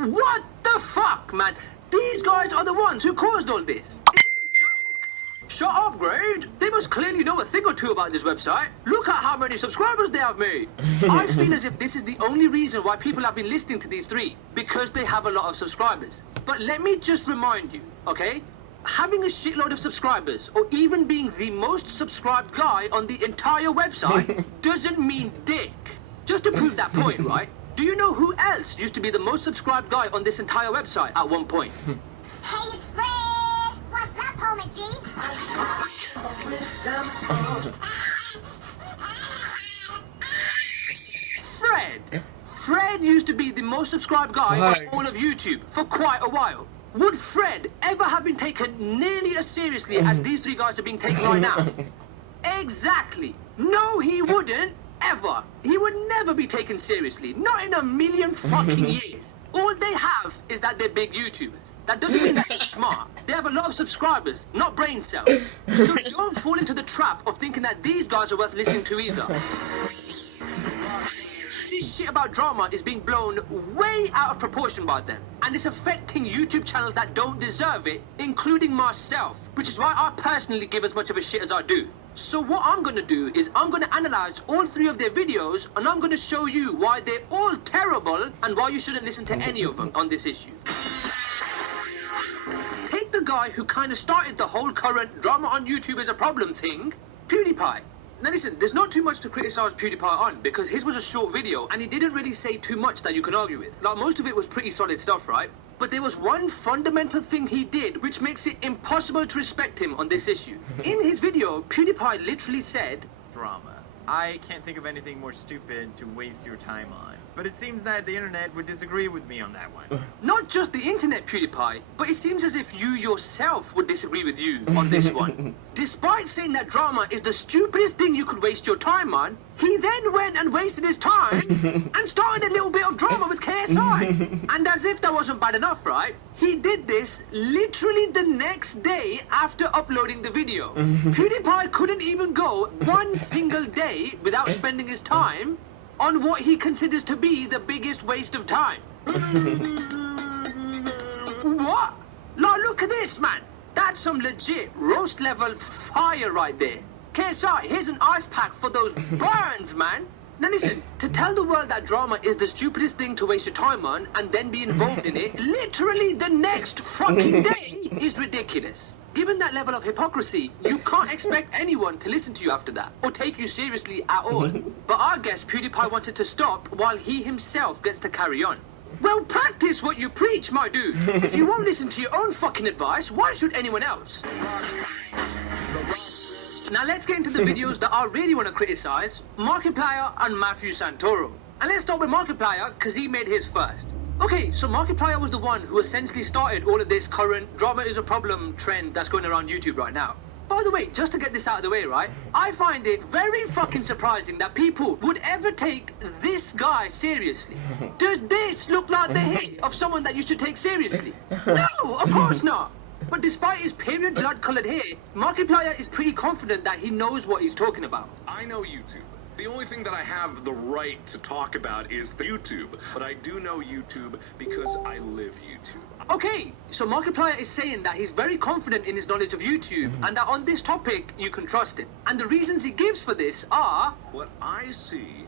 What the fuck, man? These guys are the ones who caused all this. It's a joke. Shut up, Grade. They must clearly know a thing or two about this website. Look at how many subscribers they have made. I feel as if this is the only reason why people have been listening to these three, because they have a lot of subscribers. But let me just remind you, okay? Having a shitload of subscribers, or even being the most subscribed guy on the entire website, doesn't mean dick. Just to prove that point, right? Do you know who else used to be the most subscribed guy on this entire website at one point? Hey, it's Fred! What's up, Homer G? Fred! Fred used to be the most subscribed guy on all of YouTube for quite a while. Would Fred ever have been taken nearly as seriously as these three guys are being taken right now? Exactly. No, he wouldn't. Ever. He would never be taken seriously. Not in a million fucking years. All they have is that they're big YouTubers. That doesn't mean that they're smart. They have a lot of subscribers, not brain cells. So don't fall into the trap of thinking that these guys are worth listening to either. This shit about drama is being blown way out of proportion by them. And it's affecting YouTube channels that don't deserve it, including myself. Which is why I personally give as much of a shit as I do. So what I'm gonna do is I'm gonna analyze all three of their videos, and I'm gonna show you why they're all terrible and why you shouldn't listen to any of them on this issue. Take the guy who kind of started the whole current drama on YouTube is a problem thing, PewDiePie. Now listen, there's not too much to criticize PewDiePie on, because his was a short video and he didn't really say too much that you can argue with. Like, most of it was pretty solid stuff, right? But there was one fundamental thing he did which makes it impossible to respect him on this issue. In his video, PewDiePie literally said, Drama. I can't think of anything more stupid to waste your time on. But it seems that the internet would disagree with me on that one. not just the internet, PewDiePie, but it seems as if you yourself would disagree with you on this one. Despite saying that drama is the stupidest thing you could waste your time on, he then went and wasted his time and started a little bit of drama with KSI. And as if that wasn't bad enough, right? He did this literally the next day after uploading the video. PewDiePie couldn't even go one single day without spending his time on what he considers to be the biggest waste of time. What? Like, look at this, man. That's some legit roast level fire right there. KSI, here's an ice pack for those burns, man. Now listen, to tell the world that drama is the stupidest thing to waste your time on and then be involved in it literally the next fucking day is ridiculous. Given that level of hypocrisy, you can't expect anyone to listen to you after that, or take you seriously at all. But I guess PewDiePie wants it to stop while he himself gets to carry on. Well, practice what you preach, my dude. If you won't listen to your own fucking advice, why should anyone else? Now let's get into the videos that I really want to criticize, Markiplier and Matthew Santoro. And let's start with Markiplier, because he made his first. Okay, so Markiplier was the one who essentially started all of this current drama is a problem trend that's going around YouTube right now. By the way, just to get this out of the way, right? I find it very fucking surprising that people would ever take this guy seriously. Does this look like the hit of someone that you should take seriously? No, of course not. But despite his period blood-colored hair, Markiplier is pretty confident that he knows what he's talking about. I know YouTube. The only thing that I have the right to talk about is the YouTube. But I do know YouTube because I live YouTube. Okay, so Markiplier is saying that he's very confident in his knowledge of YouTube and that on this topic you can trust him. And the reasons he gives for this are... What I see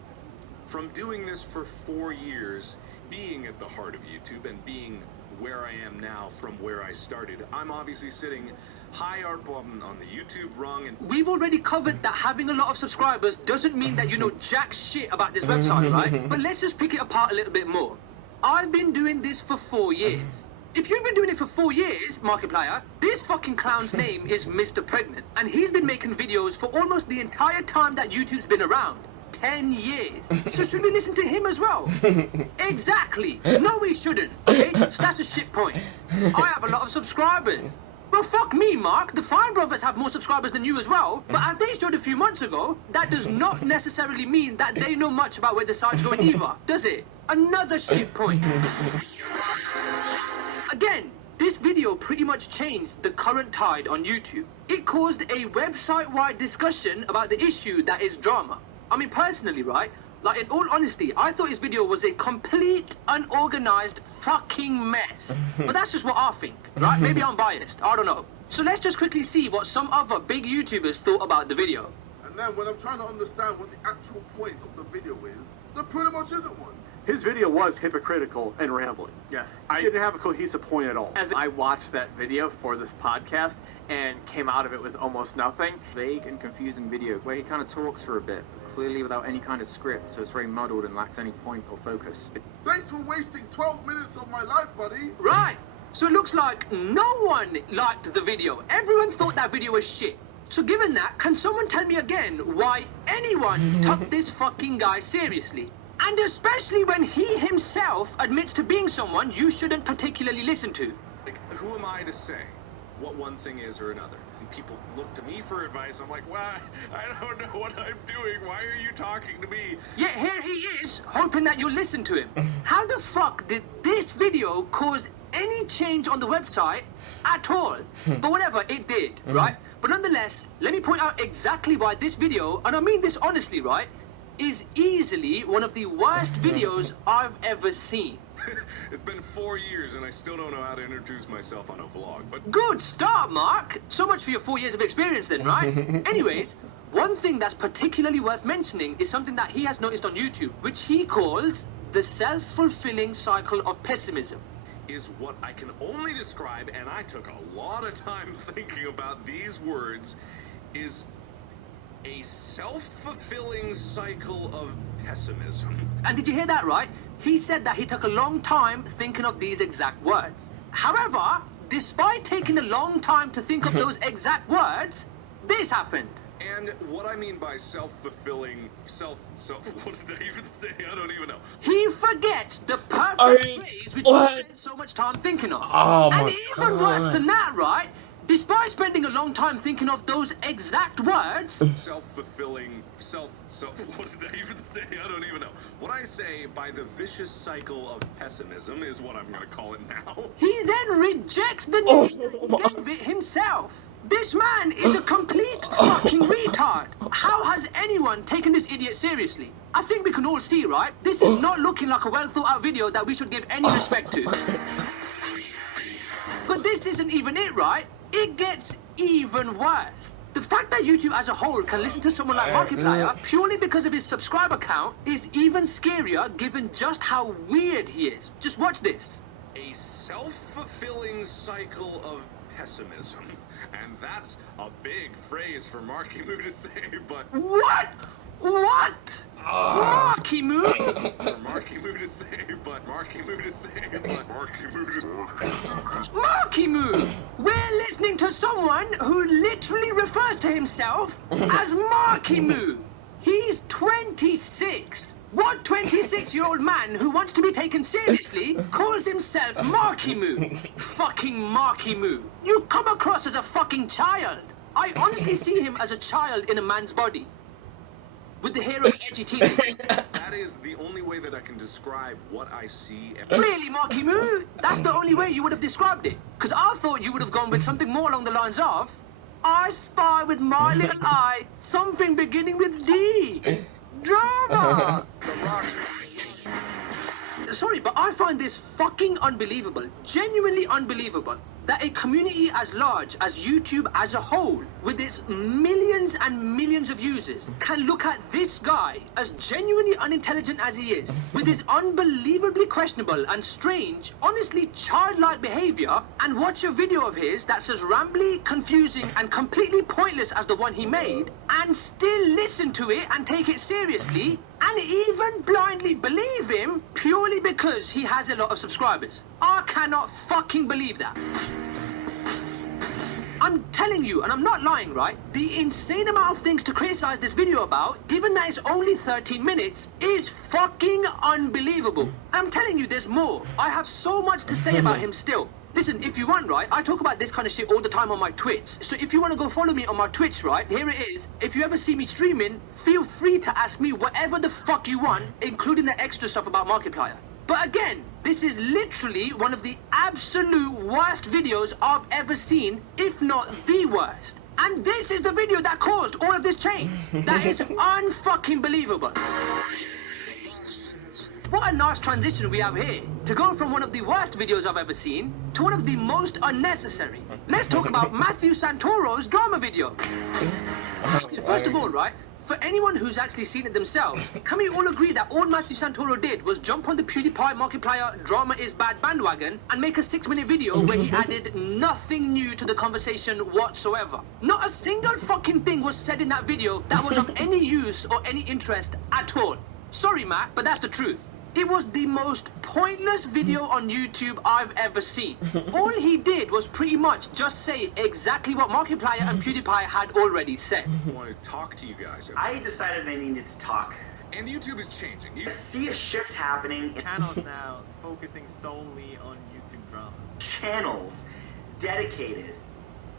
from doing this for 4 years, being at the heart of YouTube and being where I am now from where I started, I'm obviously sitting high up on the YouTube rung, and we've already covered that having a lot of subscribers doesn't mean that you know jack shit about this website, right? But let's just pick it apart a little bit more. I've been doing this for 4 years. If you've been doing it for 4 years, Markiplier, this fucking clown's name is Mr. Pregnant, and he's been making videos for almost the entire time that YouTube's been around. 10 years. So should we listen to him as well? Exactly. No, we shouldn't. Okay? So that's a shit point. I have a lot of subscribers. Well, fuck me, Mark. The Fine Brothers have more subscribers than you as well. But as they showed a few months ago, that does not necessarily mean that they know much about where the site's going either, does it? Another shit point. Again, this video pretty much changed the current tide on YouTube. It caused a website-wide discussion about the issue that is drama. I mean, personally, right, Like, in all honesty, I thought his video was a complete, unorganized fucking mess. But that's just what I think, right? Maybe I'm biased. I don't know. So let's just quickly see what some other big YouTubers thought about the video. And then when I'm trying to understand what the actual point of the video is, there pretty much isn't one. His video was hypocritical and rambling. Yes. I didn't have a cohesive point at all. As I watched that video for this podcast and came out of it with almost nothing. Vague and confusing video where he kind of talks for a bit, but clearly without any kind of script, so it's very muddled and lacks any point or focus. Thanks for wasting 12 minutes of my life, buddy. Right. So it looks like no one liked the video. Everyone thought that video was shit. So given that, can someone tell me again why anyone took this fucking guy seriously? And especially when he himself admits to being someone you shouldn't particularly listen to. Like, who am I to say what one thing is or another? And people look to me for advice. I'm like, well, I don't know what I'm doing. Why are you talking to me? Yet here he is, hoping that you'll listen to him. How the fuck did this video cause any change on the website at all? But whatever, it did, right? But nonetheless, let me point out exactly why this video, and I mean this honestly, right, is easily one of the worst videos I've ever seen. It's been 4 years and I still don't know how to introduce myself on a vlog, but Good start, Mark. So much for your 4 years of experience then, right? Anyways, one thing that's particularly worth mentioning is something that he has noticed on YouTube, which he calls the self-fulfilling cycle of pessimism. is what I can only describe, and I took a lot of time thinking about these words, is a self-fulfilling cycle of pessimism. And did you hear that right? He said that he took a long time thinking of these exact words. However, despite taking a long time to think of those exact words, this happened. And what I mean by self-fulfilling, what did I even say? I don't even know. He forgets the perfect phrase which what? he spent so much time thinking of. Oh and my even worse God. than that, right? Despite spending a long time thinking of those exact words, Self-fulfilling, what did I even say? I don't even know. What I say by the vicious cycle of pessimism is what I'm gonna call it now. he then rejects the Oh name he gave it himself. This man is a complete fucking retard. How has anyone taken this idiot seriously? I think we can all see, right? This is not looking like a well thought out video that we should give any respect to. But this isn't even it, right? It gets even worse. The fact that YouTube as a whole can listen to someone like Markiplier purely because of his subscriber count is even scarier given just how weird he is. Just watch this. A self-fulfilling cycle of pessimism. And that's a big phrase for Marky Moo to say, but What? What? Marky Moo? for Marky Moo to say, but Marky Moo to say, but Marky Moo to say. Marky Moo! We're listening to someone who literally refers to himself as Marky Moo. He's 26. What 26-year-old man who wants to be taken seriously calls himself Marky Moo? Fucking Marky Moo. You come across as a fucking child. I honestly see him as a child in a man's body. With the hair of an edgy teenager. That is the only way that I can describe what I see. And Really, Marky Moo? That's the only way you would have described it. Because I thought you would have gone with something more along the lines of, I spy with my little eye something beginning with D. Drama! Sorry, but I find this fucking unbelievable, genuinely unbelievable, that a community as large as YouTube as a whole, with its millions and millions of users, can look at this guy, as genuinely unintelligent as he is, with his unbelievably questionable and strange, honestly childlike behavior, and watch a video of his that's as rambly, confusing, and completely pointless as the one he made, and still listen to it and take it seriously, and even blindly believe him purely because he has a lot of subscribers. I cannot fucking believe that. I'm telling you, and I'm not lying, right? The insane amount of things to criticize this video about, given that it's only 13 minutes, is fucking unbelievable. I'm telling you, there's more. I have so much to say about him still. Listen, if you want, right, I talk about this kind of shit all the time on my Twitch. So if you want to go follow me on my Twitch, right, here it is. If you ever see me streaming, feel free to ask me whatever the fuck you want, including the extra stuff about Markiplier. But again, this is literally one of the absolute worst videos I've ever seen, if not the worst. And this is the video that caused all of this change. That is unfucking believable. what a nice transition we have here. To go from one of the worst videos I've ever seen to one of the most unnecessary. Let's talk about Matthew Santoro's drama video. First of all, right, for anyone who's actually seen it themselves, can we all agree that all Matthew Santoro did was jump on the PewDiePie Markiplier drama is bad bandwagon and make a 6-minute video where he added nothing new to the conversation whatsoever? Not a single fucking thing was said in that video that was of any use or any interest at all. Sorry, Matt, but that's the truth. It was the most pointless video on YouTube I've ever seen. All he did was pretty much just say exactly what Markiplier and PewDiePie had already said. I want to talk to you guys. I decided I needed to talk. And YouTube is changing. I see a shift happening in Channels now focusing solely on YouTube drama. channels dedicated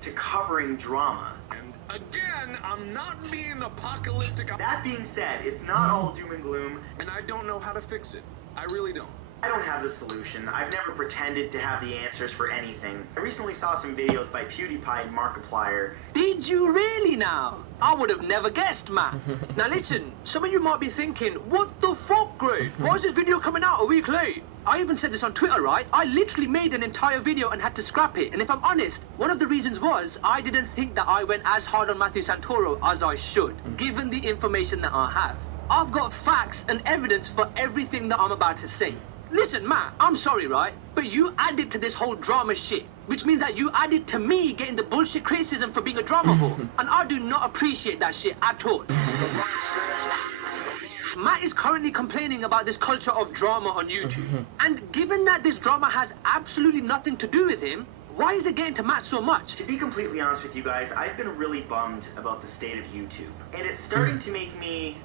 to covering drama. And again, I'm not being apocalyptic. That being said, it's not all doom and gloom. And I don't know how to fix it. I really don't. I don't have the solution. I've never pretended to have the answers for anything. I recently saw some videos by PewDiePie and Markiplier. Did you really now? I would have never guessed, Matt. Now listen, some of you might be thinking, what the fuck, Greg? Why is this video coming out a week late? I even said this on Twitter, right? I literally made an entire video and had to scrap it. And if I'm honest, one of the reasons was I didn't think that I went as hard on Matthew Santoro as I should, given the information that I have. I've got facts and evidence for everything that I'm about to say. Listen, Matt, I'm sorry, right? But you added to this whole drama shit, which means that you added to me getting the bullshit criticism for being a drama whore. And I do not appreciate that shit at all. Matt is currently complaining about this culture of drama on YouTube. And given that this drama has absolutely nothing to do with him, why is it getting to Matt so much? To be completely honest with you guys, I've been really bummed about the state of YouTube. And it's starting to make me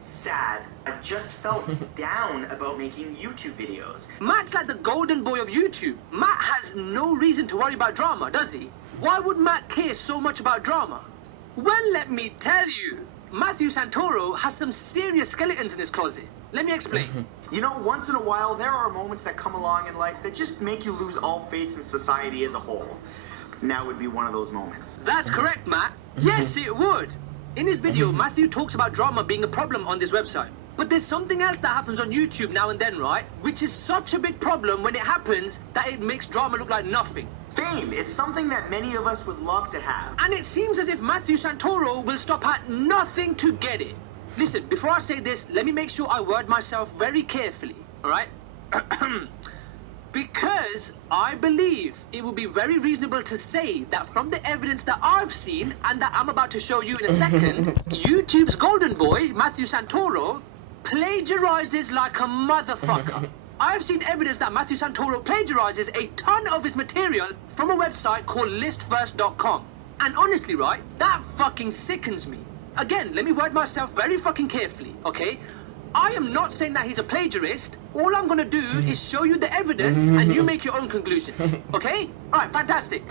sad. I've just felt down about making YouTube videos. Matt's like the golden boy of YouTube. Matt has no reason to worry about drama, does he? Why would Matt care so much about drama? Well, let me tell you. Matthew Santoro has some serious skeletons in his closet. Let me explain. You know, once in a while, there are moments that come along in life that just make you lose all faith in society as a whole. Now would be one of those moments. That's correct, Matt. Yes, it would. In his video, Matthew talks about drama being a problem on this website. But there's something else that happens on YouTube now and then, right? Which is such a big problem when it happens that it makes drama look like nothing. Fame, it's something that many of us would love to have. And it seems as if Matthew Santoro will stop at nothing to get it. Listen, before I say this, let me make sure I word myself very carefully, alright? Because I believe it would be very reasonable to say that from the evidence that I've seen and that I'm about to show you in a second, YouTube's golden boy, Matthew Santoro, plagiarizes like a motherfucker. I've seen evidence that Matthew Santoro plagiarizes a ton of his material from a website called listverse.com. And honestly, right, that fucking sickens me. Again, let me word myself very fucking carefully, okay? I am not saying that he's a plagiarist. All I'm gonna do is show you the evidence and you make your own conclusions, okay? Alright, fantastic.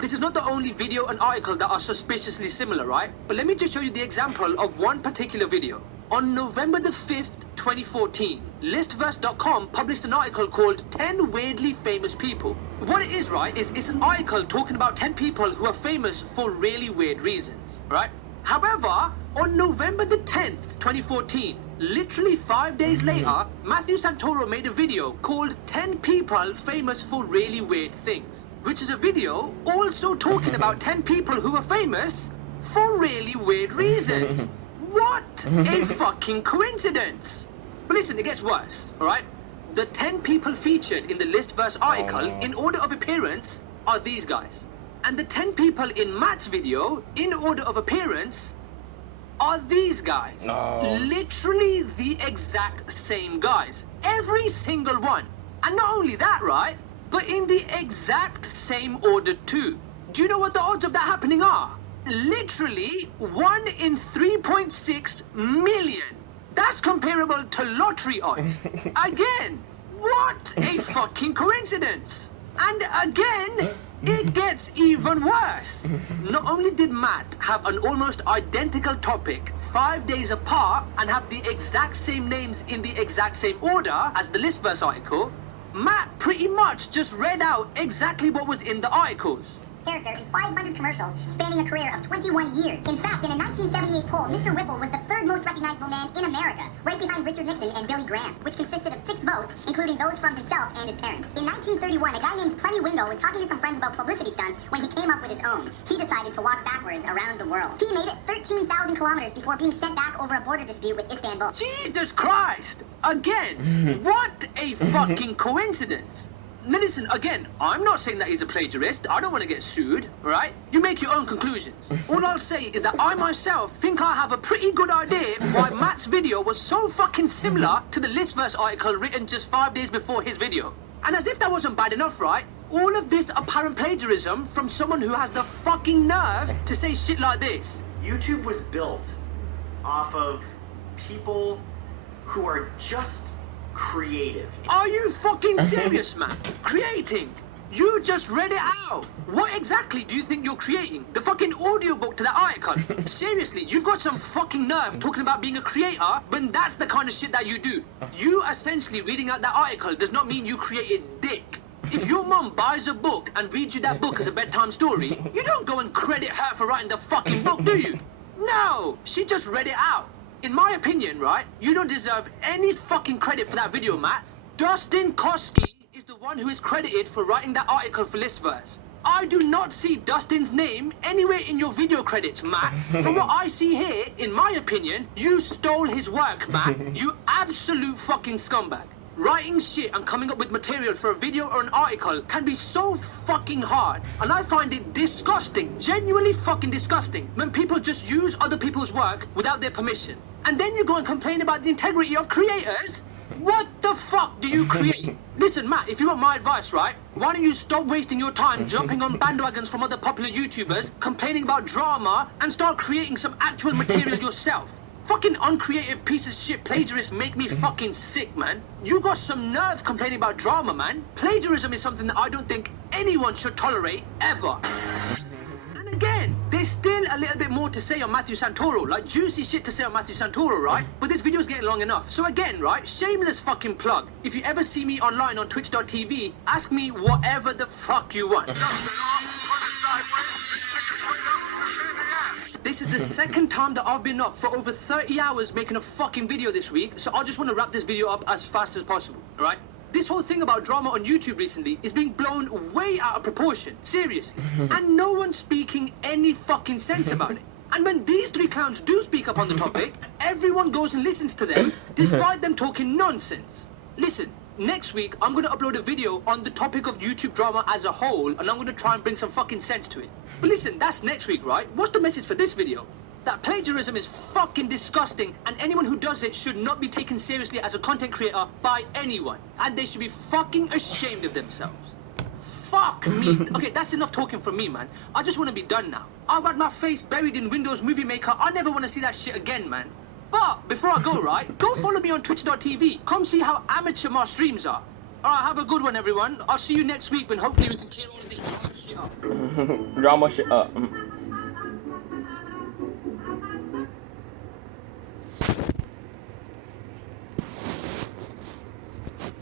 This is not the only video and article that are suspiciously similar, right? But let me just show you the example of one particular video. On November the 5th, 2014, listverse.com published an article called 10 Weirdly Famous People. What it is, right, is it's an article talking about 10 people who are famous for really weird reasons, right? However, on November the 10th, 2014, literally 5 days later, Matthew Santoro made a video called 10 People Famous for Really Weird Things, which is a video also talking about 10 people who are famous for really weird reasons. What a fucking coincidence! But listen, it gets worse, alright? The 10 people featured in the Listverse article in order of appearance are these guys. And the 10 people in Matt's video, in order of appearance, are these guys. Literally the exact same guys. Every single one. And not only that, right? But in the exact same order too. Do you know what the odds of that happening are? Literally 1 in 3.6 million. That's comparable to lottery odds. Again, what a fucking coincidence. And again, it gets even worse. Not only did Matt have an almost identical topic 5 days apart and have the exact same names in the exact same order as the Listverse article, Matt pretty much just read out exactly what was in the articles. character in 500 commercials, spanning a career of 21 years. In fact, in a 1978 poll, Mr. Whipple was the third most recognizable man in America, right behind Richard Nixon and Billy Graham, which consisted of 6 votes, including those from himself and his parents. In 1931, a guy named Plenty Wingo was talking to some friends about publicity stunts when he came up with his own. He decided to walk backwards around the world. He made it 13,000 kilometers before being sent back over a border dispute with Istanbul. Jesus Christ! Again, what a fucking coincidence. Now listen, again, I'm not saying that he's a plagiarist. I don't want to get sued, alright? You make your own conclusions. All I'll say is that I myself think I have a pretty good idea why Matt's video was so fucking similar to the Listverse article written just 5 days before his video. And as if that wasn't bad enough, right? All of this apparent plagiarism from someone who has the fucking nerve to say shit like this. YouTube was built off of people who are just creative. Are you fucking serious, man? Creating? You just read it out. What exactly do you think you're creating? The fucking audiobook to that article? Seriously, you've got some fucking nerve talking about being a creator when that's the kind of shit that you do. You essentially reading out that article does not mean you created dick. If your mom buys a book and reads you that book as a bedtime story, you don't go and credit her for writing the fucking book, do you? No, she just read it out. In my opinion, right, you don't deserve any fucking credit for that video, Matt. Dustin Koski is the one who is credited for writing that article for Listverse. I do not see Dustin's name anywhere in your video credits, Matt. From what I see here, in my opinion, you stole his work, Matt. You absolute fucking scumbag. Writing shit and coming up with material for a video or an article can be so fucking hard. And I find it disgusting, genuinely fucking disgusting, when people just use other people's work without their permission. And then you go and complain about the integrity of creators? What the fuck do you create? Listen, Matt, if you want my advice, right? Why don't you stop wasting your time jumping on bandwagons from other popular YouTubers, complaining about drama, and start creating some actual material yourself? Fucking uncreative piece of shit plagiarists make me fucking sick, man. You got some nerve complaining about drama, man. Plagiarism is something that I don't think anyone should tolerate, ever. And again, there's still a little bit more to say on Matthew Santoro, like juicy shit to say on Matthew Santoro, right? But this video's getting long enough. So again, right, shameless fucking plug. If you ever see me online on twitch.tv, ask me whatever the fuck you want. This is the second time that I've been up for over 30 hours making a fucking video this week, so I just want to wrap this video up as fast as possible, alright? This whole thing about drama on YouTube recently is being blown way out of proportion, seriously. And no one's speaking any fucking sense about it. And when these 3 clowns do speak up on the topic, everyone goes and listens to them, despite them talking nonsense. Listen, next week I'm going to upload a video on the topic of YouTube drama as a whole, and I'm going to try and bring some fucking sense to it. But listen, that's next week, right? What's the message for this video? That plagiarism is fucking disgusting, and anyone who does it should not be taken seriously as a content creator by anyone. And they should be fucking ashamed of themselves. Fuck me. Okay, that's enough talking from me, man. I just want to be done now. I've had my face buried in Windows Movie Maker. I never want to see that shit again, man. But before I go, right, go follow me on twitch.tv. Come see how amateur my streams are. Alright, have a good one, everyone. I'll see you next week when hopefully we can clear all of this drama shit up. Drama shit up.